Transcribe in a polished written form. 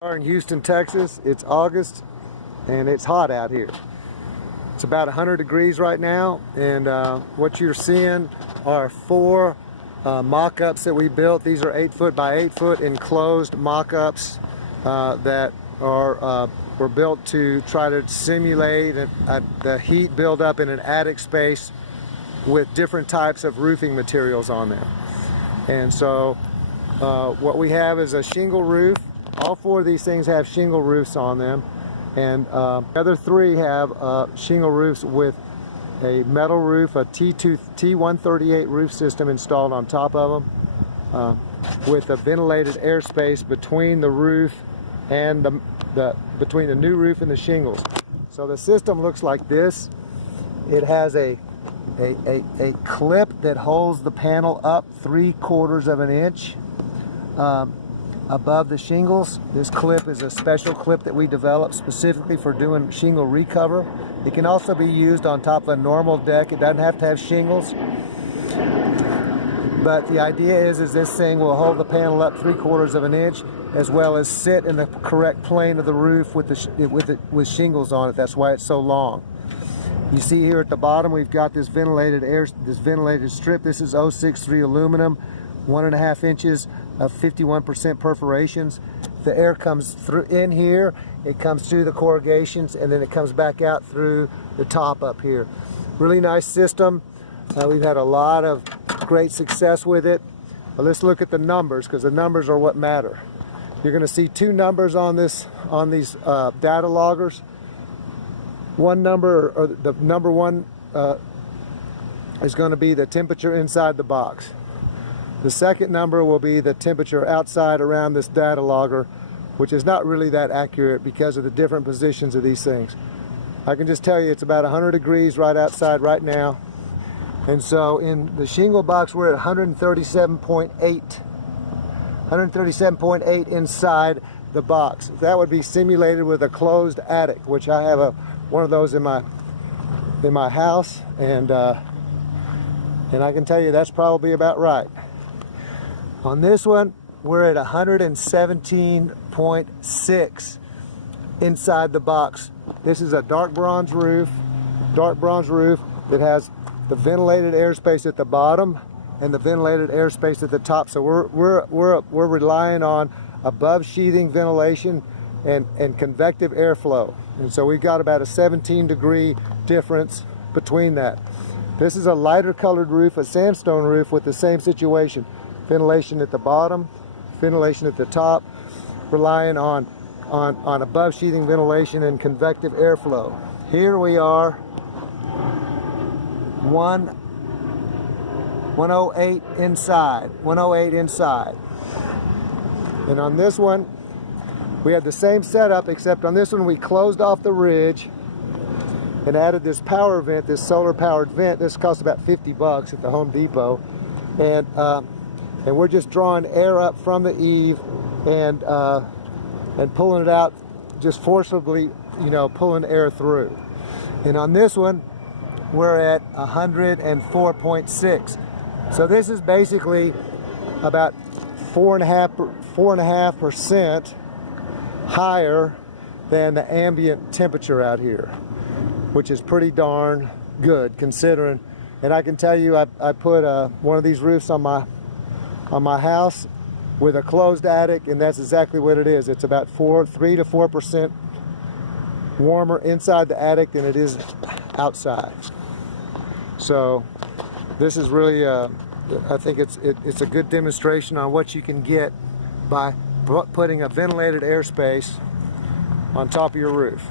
We are in Houston, Texas. It's August and it's hot out here. It's about 100 degrees right now, and what you're seeing are four mock-ups that we built. These are 8 foot by 8 foot enclosed mock-ups that were built to try to simulate the heat buildup in an attic space with different types of roofing materials on them. And so what we have is a shingle roof. All four of these things have shingle roofs on them, and the other three have shingle roofs with a metal roof, a T138 roof system installed on top of them, with a ventilated airspace between the roof and between the new roof and the shingles. So the system looks like this. It has a clip that holds the panel up 3/4 of an inch above the shingles. This clip is a special clip that we developed specifically for doing shingle recover. It can also be used on top of a normal deck. It doesn't have to have shingles. But the idea is this thing will hold the panel up 3/4 of an inch, as well as sit in the correct plane of the roof with shingles on it. That's why it's so long. You see here at the bottom, we've got this ventilated strip. This is 063 aluminum, 1.5 inches of 51% perforations. The air comes through in here, it comes through the corrugations, and then it comes back out through the top up here. Really nice system. We've had a lot of great success with it. But let's look at the numbers, because the numbers are what matter. You're going to see two numbers on these data loggers. One number, or the number one, is going to be the temperature inside the box. The second number will be the temperature outside around this data logger, which is not really that accurate because of the different positions of these things. I can just tell you it's about 100 degrees right outside right now. And so in the shingle box, we're at 137.8 inside the box. That would be simulated with a closed attic, which I have one of those in my house, and I can tell you that's probably about right. On this one, we're at 117.6 inside the box. This is a dark bronze roof that has the ventilated airspace at the bottom and the ventilated airspace at the top. So we're relying on above sheathing ventilation and convective airflow. And so we've got about a 17-degree difference between that. This is a lighter colored roof, a sandstone roof with the same situation. Ventilation at the bottom, ventilation at the top, relying on above sheathing ventilation and convective airflow. Here we are, 108 inside, 108 inside. And on this one, we had the same setup, except on this one we closed off the ridge and added this power vent, this solar powered vent. This cost about 50 bucks at the Home Depot. And we're just drawing air up from the eave and pulling it out, just forcibly, pulling air through. And on this one, we're at 104.6. So this is basically about 4.5% higher than the ambient temperature out here, which is pretty darn good considering. And I can tell you, I put one of these roofs on my house with a closed attic, and that's exactly what it is. It's about 3 to 4% warmer inside the attic than it is outside. So this is really, I think it's a good demonstration on what you can get by putting a ventilated airspace on top of your roof.